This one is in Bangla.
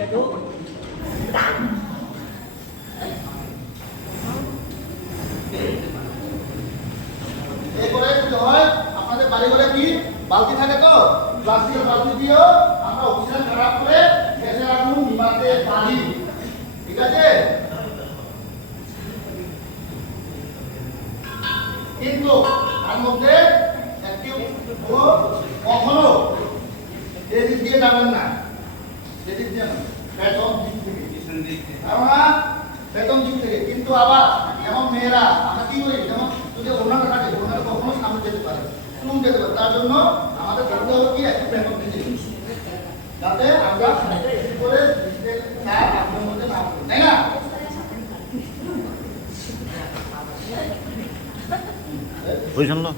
এরপরে কি হয়, আপনাদের বাড়ি ঘরে কি বালতি থাকে তো, প্লাস্টিকের বালতি দিয়েও আমরা অক্সিজেন খারাপ করে গ্যাসের আগুন নিভাতে পারি। ঠিক আছে, কিন্তু তার মধ্যে একটি কখনো এদিক দিয়ে যাবেন না, এদিক দিয়ে না, পেছন দিক থেকে, পেছন দিক থেকে। কিন্তু আবার যেমন মেয়েরা আমরা কি করি, যেমন যদি ওনারা কাটে, ওনারা কখনো সামনে যেতে পারে, চুন যেতে পারে, তার জন্য আমাদের করতে হবে কি একটু পেছন দিকে, যাতে আমরা করে আপনার মধ্যে না পড়ে, তাই না? পজিশন লো।